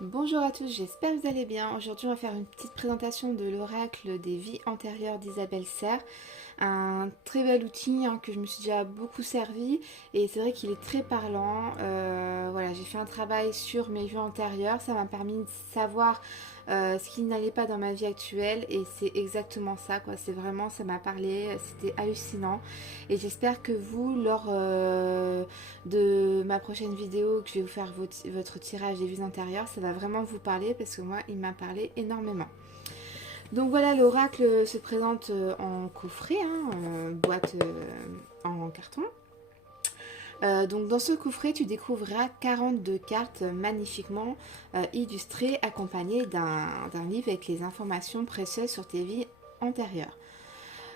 Bonjour à tous, j'espère que vous allez bien. Aujourd'hui, on va faire une petite présentation de l'oracle des vies antérieures d'Isabelle Serre. Un très bel outil que je me suis déjà beaucoup servi et c'est vrai qu'il est très parlant. Voilà, j'ai fait un travail sur mes vies antérieures, ça m'a permis de savoir ce qui n'allait pas dans ma vie actuelle et c'est exactement ça quoi. C'est vraiment, ça m'a parlé, c'était hallucinant et j'espère que vous, lors de ma prochaine vidéo que je vais vous faire votre tirage des vies antérieures, ça va vraiment vous parler parce que moi, il m'a parlé énormément. Donc voilà, l'oracle se présente en coffret, boîte en carton. Donc dans ce coffret, tu découvriras 42 cartes magnifiquement illustrées, accompagnées d'un livre avec les informations précieuses sur tes vies antérieures,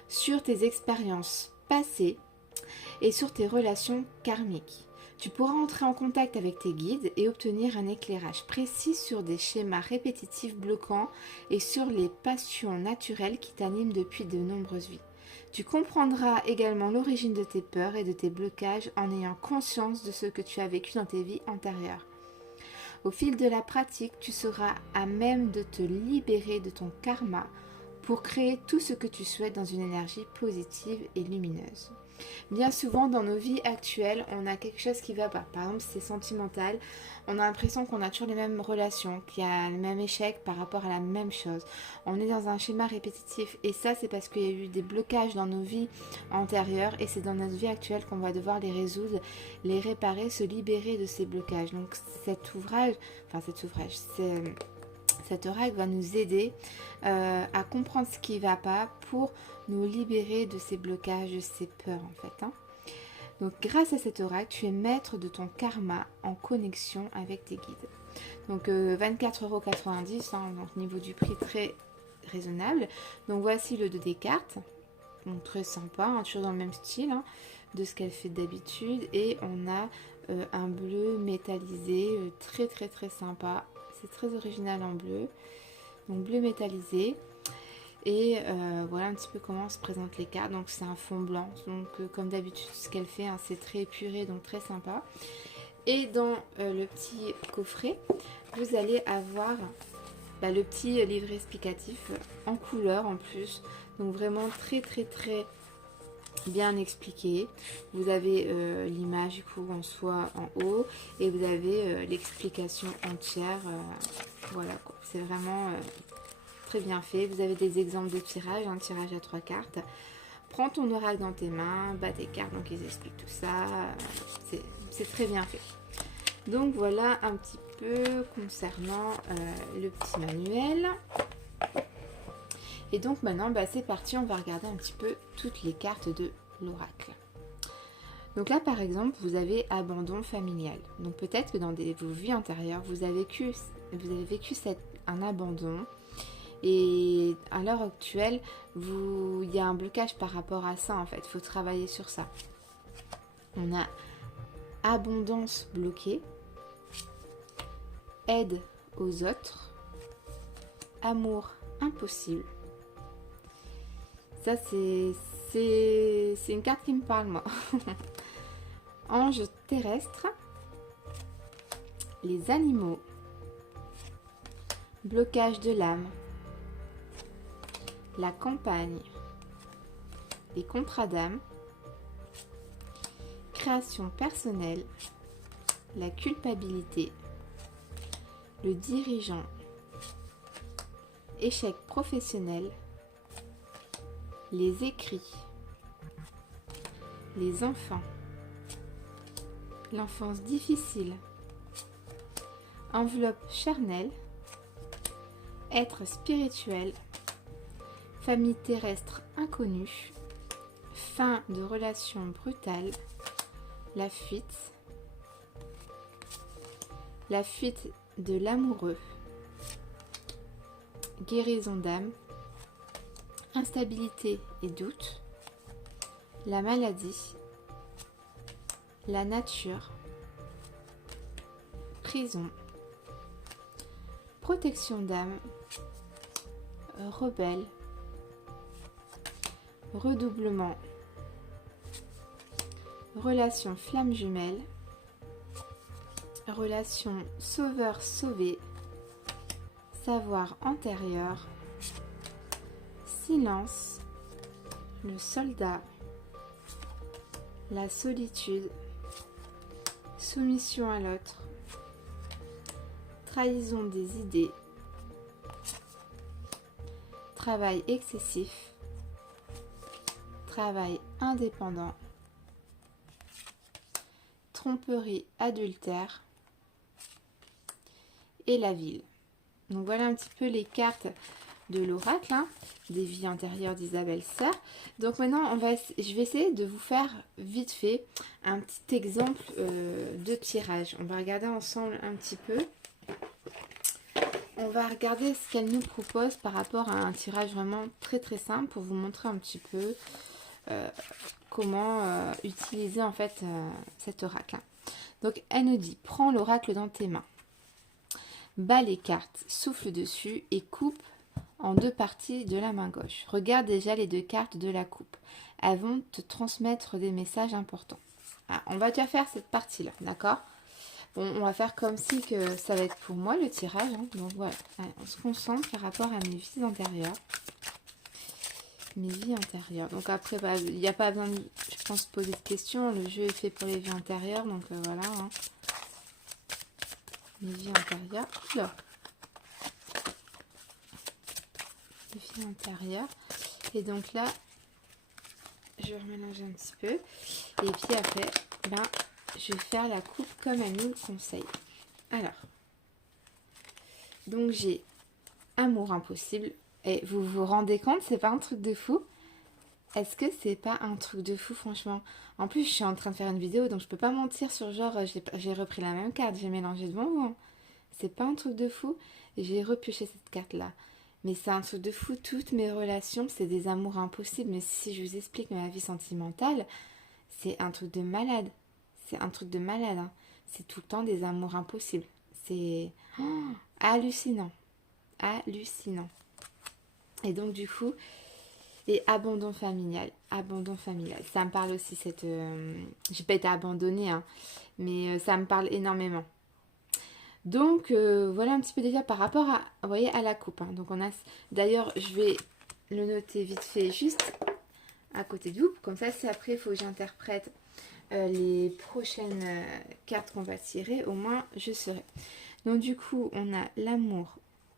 sur tes expériences passées et sur tes relations karmiques. Tu pourras entrer en contact avec tes guides et obtenir un éclairage précis sur des schémas répétitifs bloquants et sur les passions naturelles qui t'animent depuis de nombreuses vies. Tu comprendras également l'origine de tes peurs et de tes blocages en ayant conscience de ce que tu as vécu dans tes vies antérieures. Au fil de la pratique, tu seras à même de te libérer de ton karma pour créer tout ce que tu souhaites dans une énergie positive et lumineuse. Bien souvent dans nos vies actuelles, on a quelque chose qui ne va pas. Par exemple, c'est sentimental. On a l'impression qu'on a toujours les mêmes relations, qu'il y a le même échec par rapport à la même chose. On est dans un schéma répétitif et ça, c'est parce qu'il y a eu des blocages dans nos vies antérieures et c'est dans notre vie actuelle qu'on va devoir les résoudre, les réparer, se libérer de ces blocages. Donc cet oracle va nous aider à comprendre ce qui ne va pas pour nous libérer de ces blocages, de ces peurs en fait. Donc grâce à cet oracle, tu es maître de ton karma en connexion avec tes guides. Donc 24,90 €, donc niveau du prix très raisonnable. Donc voici le 2 des cartes, donc très sympa, toujours dans le même style de ce qu'elle fait d'habitude. Et on a un bleu métallisé, très très très sympa. C'est très original en bleu. Donc bleu métallisé. Et voilà un petit peu comment se présentent les cartes. Donc c'est un fond blanc. Donc comme d'habitude ce qu'elle fait, c'est très épuré, donc très sympa. Et dans le petit coffret, vous allez avoir le petit livret explicatif en couleur en plus. Donc vraiment très très très bien expliqué. Vous avez l'image du coup en soi en haut et vous avez l'explication entière. Voilà quoi. C'est vraiment très bien fait. Vous avez des exemples de tirage, un tirage à 3 cartes. Prends ton oracle dans tes mains, bats tes cartes, donc ils expliquent tout ça. C'est très bien fait. Donc voilà un petit peu concernant le petit manuel. Et donc maintenant, c'est parti, on va regarder un petit peu toutes les cartes de l'oracle. Donc là, par exemple, vous avez abandon familial. Donc peut-être que dans vos vies antérieures, vous avez vécu un abandon. Et à l'heure actuelle, il y a un blocage par rapport à ça en fait. Il faut travailler sur ça. On a abondance bloquée, aide aux autres, amour impossible. Ça, c'est une carte qui me parle, moi. Ange terrestre, les animaux, blocage de l'âme, la campagne, les contrats d'âme, création personnelle, la culpabilité, le dirigeant, échec professionnel, les écrits, les enfants, l'enfance difficile, enveloppe charnelle, être spirituel, famille terrestre inconnue, fin de relation brutale, la fuite de l'amoureux, guérison d'âme, instabilité et doute, la maladie, la nature, prison, protection d'âme, rebelle, redoublement, relation flamme jumelle, relation sauveur-sauvé, savoir antérieur, silence, le soldat, la solitude, soumission à l'autre, trahison des idées, travail excessif, travail indépendant, tromperie, adultère et la ville. Donc voilà un petit peu les cartes de l'oracle, hein, des vies antérieures d'Isabelle Serre. Donc maintenant, je vais essayer de vous faire vite fait un petit exemple de tirage. On va regarder ensemble un petit peu. On va regarder ce qu'elle nous propose par rapport à un tirage vraiment très très simple pour vous montrer un petit peu comment utiliser en fait cet oracle. Donc elle nous dit, prends l'oracle dans tes mains, bats les cartes, souffle dessus et coupe en deux parties de la main gauche. Regarde déjà les deux cartes de la coupe. Elles vont te transmettre des messages importants. Ah, on va déjà faire cette partie-là, d'accord? Bon, on va faire comme si que ça va être pour moi le tirage. Hein. Donc voilà, allez, on se concentre par rapport à mes vies antérieures. Mes vies antérieures. Donc après, bah, il n'y a pas besoin, je pense, poser de questions. Le jeu est fait pour les vies antérieures. Donc voilà. Hein. Mes vies antérieures. Oula. Les vies antérieures. Et donc là, je remélange un petit peu. Et puis après, ben, je vais faire la coupe comme elle nous le conseille. Alors, donc j'ai amour impossible. Et vous vous rendez compte, c'est pas un truc de fou? Est-ce que c'est pas un truc de fou, franchement? En plus, je suis en train de faire une vidéo, donc je peux pas mentir sur genre, j'ai repris la même carte, j'ai mélangé devant vous. Hein. C'est pas un truc de fou? J'ai repioché cette carte-là. Mais c'est un truc de fou, toutes mes relations, c'est des amours impossibles. Mais si je vous explique ma vie sentimentale, c'est un truc de malade. C'est un truc de malade. Hein. C'est tout le temps des amours impossibles. C'est hallucinant. Hallucinant. Et donc du coup, et abandon familial. Abandon familial. Ça me parle aussi cette... j'ai pas été abandonnée, hein, mais ça me parle énormément. Donc voilà un petit peu déjà par rapport à, vous voyez, à la coupe. Hein. Donc on a... D'ailleurs, je vais le noter vite fait juste à côté de vous. Comme ça, si après il faut que j'interprète les prochaines cartes qu'on va tirer, au moins je saurai. Donc du coup, on a l'amour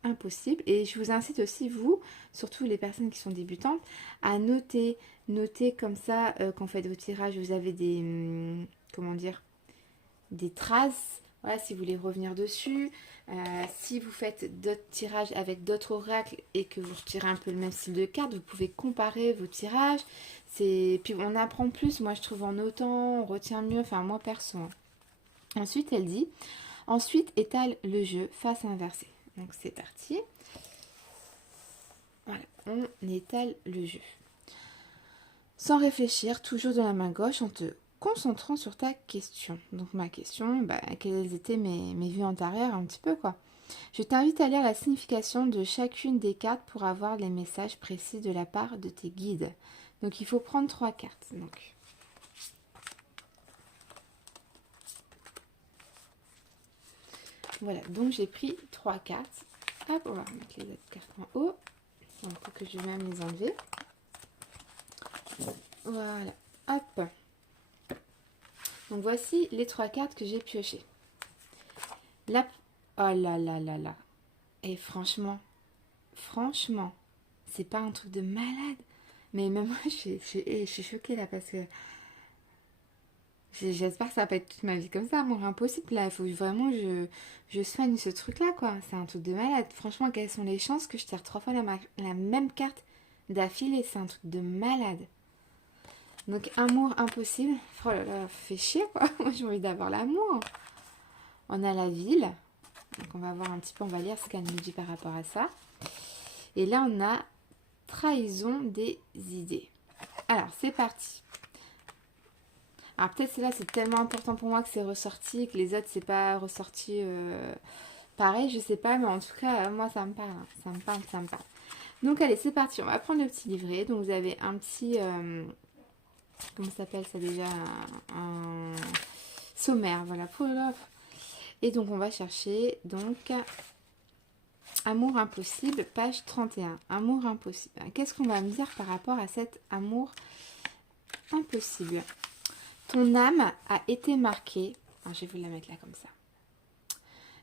impossible. Et je vous incite aussi, vous, surtout les personnes qui sont débutantes, à noter comme ça, quand vous faites vos tirages, vous avez des, comment dire, des traces. Voilà, si vous voulez revenir dessus. Si vous faites d'autres tirages avec d'autres oracles et que vous retirez un peu le même style de carte, vous pouvez comparer vos tirages. Puis on apprend plus, moi je trouve, en notant, on retient mieux, enfin moi perso. Hein. Ensuite, elle dit, ensuite étale le jeu face inversée. Donc c'est parti. Voilà, on étale le jeu. Sans réfléchir, toujours de la main gauche, en te concentrant sur ta question. Donc ma question, bah, quelles étaient mes vues antérieures un petit peu quoi. Je t'invite à lire la signification de chacune des cartes pour avoir les messages précis de la part de tes guides. Donc il faut prendre 3 cartes. Donc voilà, donc j'ai pris 3 cartes. Hop, on va remettre les autres cartes en haut. Donc que je vais même les enlever. Voilà, hop. Donc voici les 3 cartes que j'ai piochées. La... Oh là là là là. Et franchement, c'est pas un truc de malade. Mais même moi, je suis choquée là parce que j'espère que ça va pas être toute ma vie comme ça. Amour impossible là. Il faut vraiment que je soigne ce truc là quoi. C'est un truc de malade. Franchement, quelles sont les chances que je tire 3 fois la même carte d'affilée? C'est un truc de malade. Donc, amour impossible. Oh là là, fait chier quoi. Moi, j'ai envie d'avoir l'amour. On a la ville. Donc, on va voir un petit peu, on va lire ce qu'elle nous dit par rapport à ça. Et là, on a trahison des idées. Alors, c'est parti. Alors, peut-être là, c'est tellement important pour moi que c'est ressorti, que les autres, c'est pas ressorti pareil, je sais pas. Mais en tout cas, moi, ça me parle. Hein. Ça me parle, ça me parle. Donc, allez, c'est parti. On va prendre le petit livret. Donc, vous avez un petit... comment ça s'appelle ça déjà, un sommaire, voilà, pour l'offre. Et donc on va chercher donc Amour impossible, page 31. Amour impossible. Qu'est-ce qu'on va me dire par rapport à cet amour impossible? Ton âme a été marquée. Je vais vous la mettre là comme ça.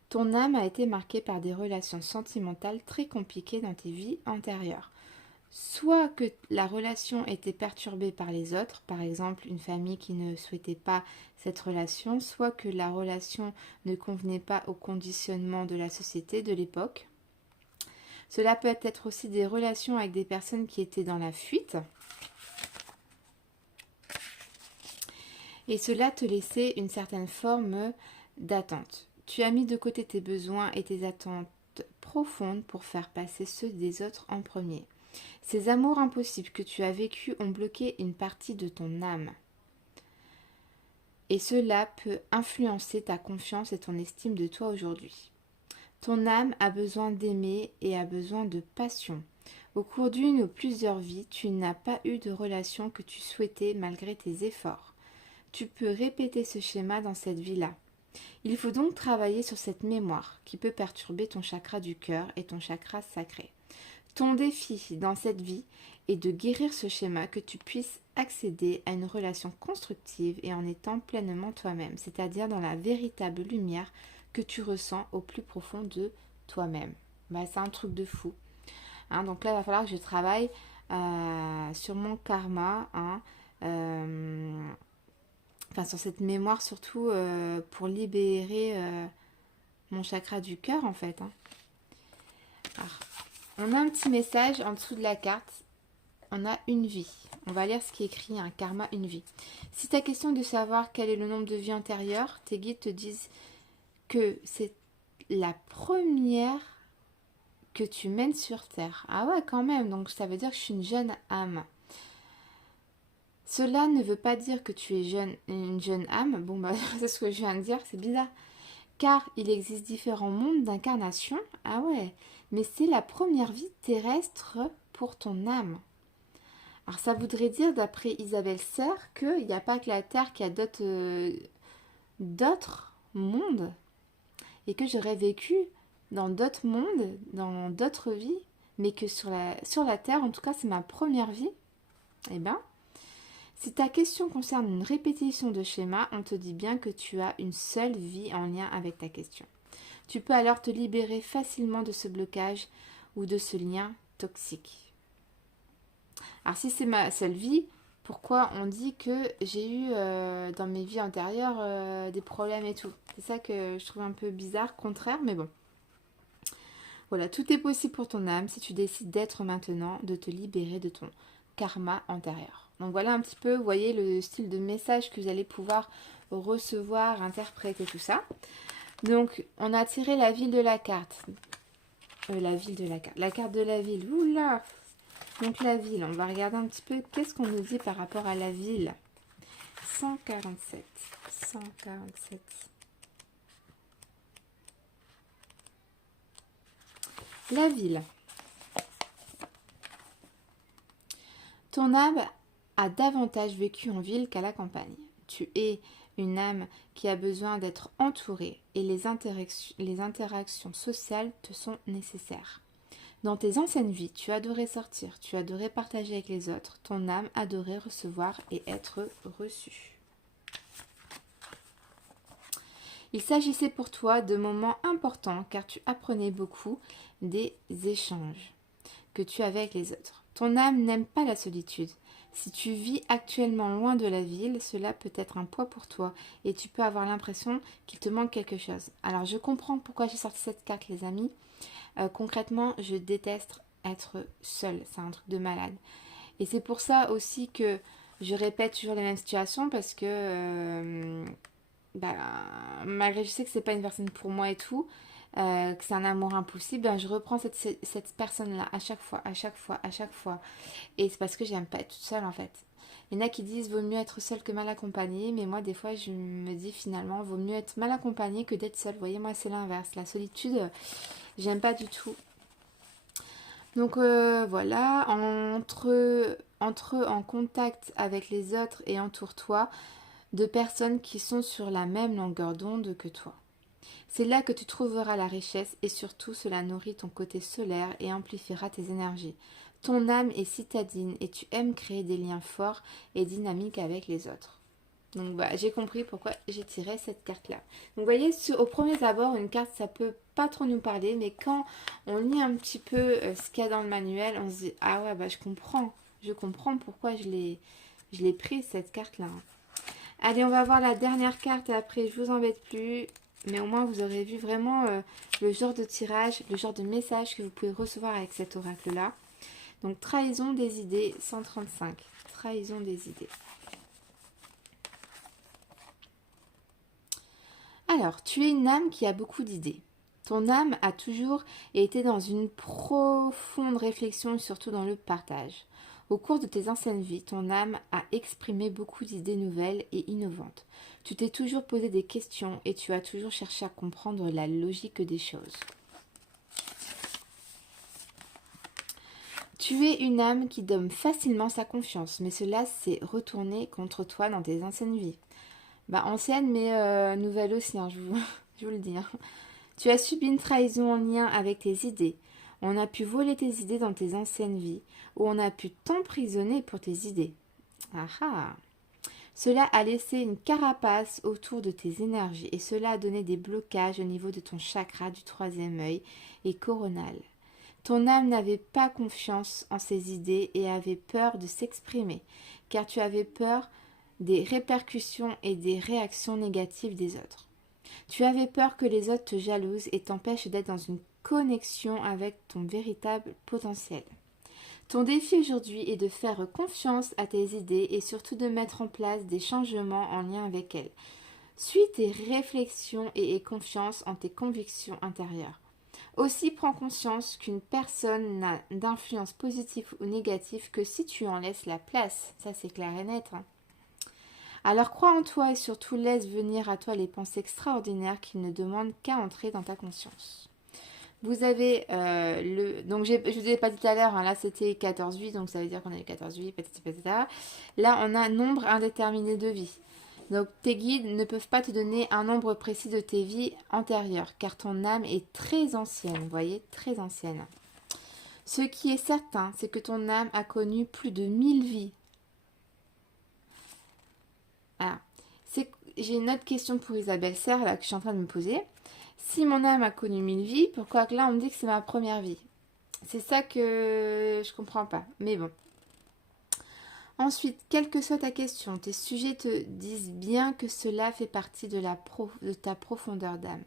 Ton âme a été marquée par des relations sentimentales très compliquées dans tes vies antérieures. Soit que la relation était perturbée par les autres, par exemple une famille qui ne souhaitait pas cette relation, soit que la relation ne convenait pas au conditionnement de la société de l'époque. Cela peut être aussi des relations avec des personnes qui étaient dans la fuite. Et cela te laissait une certaine forme d'attente. Tu as mis de côté tes besoins et tes attentes profondes pour faire passer ceux des autres en premier. Ces amours impossibles que tu as vécus ont bloqué une partie de ton âme. Et cela peut influencer ta confiance et ton estime de toi aujourd'hui. Ton âme a besoin d'aimer et a besoin de passion. Au cours d'une ou plusieurs vies, tu n'as pas eu de relation que tu souhaitais malgré tes efforts. Tu peux répéter ce schéma dans cette vie-là. Il faut donc travailler sur cette mémoire qui peut perturber ton chakra du cœur et ton chakra sacré. Ton défi dans cette vie est de guérir ce schéma, que tu puisses accéder à une relation constructive et en étant pleinement toi-même, c'est-à-dire dans la véritable lumière que tu ressens au plus profond de toi-même. C'est un truc de fou. Donc là, il va falloir que je travaille sur mon karma, sur cette mémoire surtout pour libérer mon chakra du cœur en fait. Alors, on a un petit message en dessous de la carte. On a une vie. On va lire ce qui est écrit, un karma, une vie. Si ta question est de savoir quel est le nombre de vies antérieures, tes guides te disent que c'est la première que tu mènes sur Terre. Ah ouais, quand même, donc ça veut dire que je suis une jeune âme. Cela ne veut pas dire que tu es une jeune âme. C'est ce que je viens de dire, c'est bizarre. Car il existe différents mondes d'incarnation. Ah ouais, mais c'est la première vie terrestre pour ton âme. Alors ça voudrait dire, d'après Isabelle Serre, qu'il n'y a pas que la Terre, qu'il y a d'autres mondes. Et que j'aurais vécu dans d'autres mondes, dans d'autres vies. Mais que sur la Terre, en tout cas c'est ma première vie. Eh bien, si ta question concerne une répétition de schéma, on te dit bien que tu as une seule vie en lien avec ta question. Tu peux alors te libérer facilement de ce blocage ou de ce lien toxique. Alors si c'est ma seule vie, pourquoi on dit que j'ai eu dans mes vies antérieures des problèmes et tout? C'est ça que je trouve un peu bizarre, contraire, mais bon. Voilà, tout est possible pour ton âme si tu décides d'être maintenant, de te libérer de ton karma antérieur. Donc voilà un petit peu, vous voyez le style de message que vous allez pouvoir recevoir, interpréter, tout ça. Donc on a tiré la ville de la carte. La carte de la ville. Oula! Donc la ville, on va regarder un petit peu qu'est-ce qu'on nous dit par rapport à la ville. 147. La ville. Ton âme a davantage vécu en ville qu'à la campagne. Tu es une âme qui a besoin d'être entourée et les interactions sociales te sont nécessaires. Dans tes anciennes vies, tu adorais sortir, tu adorais partager avec les autres, ton âme adorait recevoir et être reçue. Il s'agissait pour toi de moments importants car tu apprenais beaucoup des échanges que tu avais avec les autres. Ton âme n'aime pas la solitude. Si tu vis actuellement loin de la ville, cela peut être un poids pour toi et tu peux avoir l'impression qu'il te manque quelque chose. Alors je comprends pourquoi j'ai sorti cette carte, les amis. Concrètement, je déteste être seule. C'est un truc de malade. Et c'est pour ça aussi que je répète toujours les mêmes situations parce que malgré je sais que c'est pas une personne pour moi et tout, que c'est un amour impossible, je reprends cette personne-là à chaque fois. Et c'est parce que j'aime pas être toute seule en fait. Il y en a qui disent vaut mieux être seule que mal accompagnée, mais moi des fois je me dis finalement vaut mieux être mal accompagnée que d'être seule. Vous voyez, moi c'est l'inverse. La solitude, j'aime pas du tout. Donc voilà, entre en contact avec les autres et entoure-toi de personnes qui sont sur la même longueur d'onde que toi. C'est là que tu trouveras la richesse et surtout cela nourrit ton côté solaire et amplifiera tes énergies. Ton âme est citadine et tu aimes créer des liens forts et dynamiques avec les autres. Donc voilà, j'ai compris pourquoi j'ai tiré cette carte-là. Donc vous voyez, au premier abord, une carte, ça peut pas trop nous parler, mais quand on lit un petit peu ce qu'il y a dans le manuel, on se dit, ah ouais, bah je comprends pourquoi je l'ai prise cette carte-là. Allez, on va voir la dernière carte et après, je vous embête plus. Mais au moins, vous aurez vu vraiment le genre de tirage, le genre de message que vous pouvez recevoir avec cet oracle-là. Donc, trahison des idées, 135. Trahison des idées. Alors, tu es une âme qui a beaucoup d'idées. Ton âme a toujours été dans une profonde réflexion et surtout dans le partage. Au cours de tes anciennes vies, ton âme a exprimé beaucoup d'idées nouvelles et innovantes. Tu t'es toujours posé des questions et tu as toujours cherché à comprendre la logique des choses. Tu es une âme qui donne facilement sa confiance, mais cela s'est retourné contre toi dans tes anciennes vies. Bah ancienne mais nouvelle aussi, hein, je vous le dis. Hein. Tu as subi une trahison en lien avec tes idées. On a pu voler tes idées dans tes anciennes vies, ou on a pu t'emprisonner pour tes idées. Ah ah. Cela a laissé une carapace autour de tes énergies et cela a donné des blocages au niveau de ton chakra du troisième œil et coronal. Ton âme n'avait pas confiance en ses idées et avait peur de s'exprimer, car tu avais peur des répercussions et des réactions négatives des autres. Tu avais peur que les autres te jalousent et t'empêchent d'être dans une connexion avec ton véritable potentiel. Ton défi aujourd'hui est de faire confiance à tes idées et surtout de mettre en place des changements en lien avec elles. Suis tes réflexions et aie confiance en tes convictions intérieures. Aussi, prends conscience qu'une personne n'a d'influence positive ou négative que si tu en laisses la place. Ça, c'est clair et net. Hein. Alors crois en toi et surtout laisse venir à toi les pensées extraordinaires qui ne demandent qu'à entrer dans ta conscience. Vous avez le... Donc je ne vous ai pas dit tout à l'heure, hein, là c'était 14-8, donc ça veut dire qu'on a eu 14-8, etc. Là on a nombre indéterminé de vies. Donc tes guides ne peuvent pas te donner un nombre précis de tes vies antérieures, car ton âme est très ancienne, vous voyez, très ancienne. Ce qui est certain, c'est que ton âme a connu plus de 1000 vies. Alors, j'ai une autre question pour Isabelle Serre, là, que je suis en train de me poser. Si mon âme a connu 1000 vies, pourquoi que là on me dit que c'est ma première vie? C'est ça que je comprends pas. Mais bon. Ensuite, quelle que soit ta question, tes sujets te disent bien que cela fait partie de ta profondeur d'âme.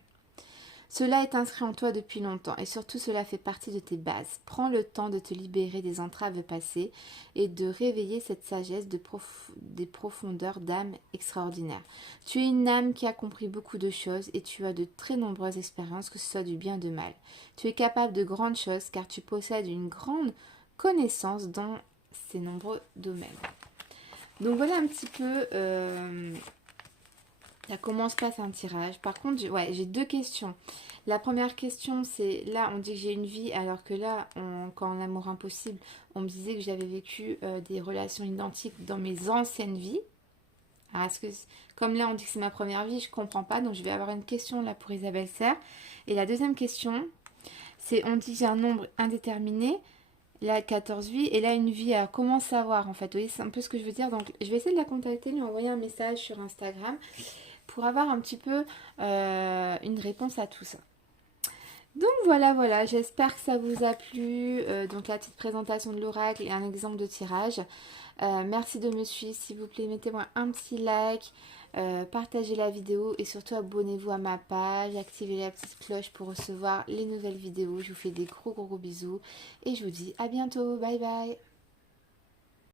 Cela est inscrit en toi depuis longtemps et surtout cela fait partie de tes bases. Prends le temps de te libérer des entraves passées et de réveiller cette sagesse des profondeurs d'âme extraordinaires. Tu es une âme qui a compris beaucoup de choses et tu as de très nombreuses expériences, que ce soit du bien ou du mal. Tu es capable de grandes choses car tu possèdes une grande connaissance dans ces nombreux domaines. Donc voilà un petit peu comment se passe un tirage. Par contre, j'ai deux questions. La première question, c'est là, on dit que j'ai une vie, alors que là, quand en amour impossible, on me disait que j'avais vécu des relations identiques dans mes anciennes vies. Alors, comme là, on dit que c'est ma première vie, je comprends pas. Donc, je vais avoir une question là pour Isabelle Serre. Et la deuxième question, c'est on dit que j'ai un nombre indéterminé. Là, 14 vies. Et là, une vie. Alors, comment savoir en fait? Vous voyez, c'est un peu ce que je veux dire. Donc, je vais essayer de la contacter, lui envoyer un message sur Instagram pour avoir un petit peu une réponse à tout ça. Donc voilà, j'espère que ça vous a plu. Donc la petite présentation de l'oracle et un exemple de tirage. Merci de me suivre, s'il vous plaît, mettez-moi un petit like, partagez la vidéo et surtout abonnez-vous à ma page, activez la petite cloche pour recevoir les nouvelles vidéos. Je vous fais des gros bisous et je vous dis à bientôt, bye bye.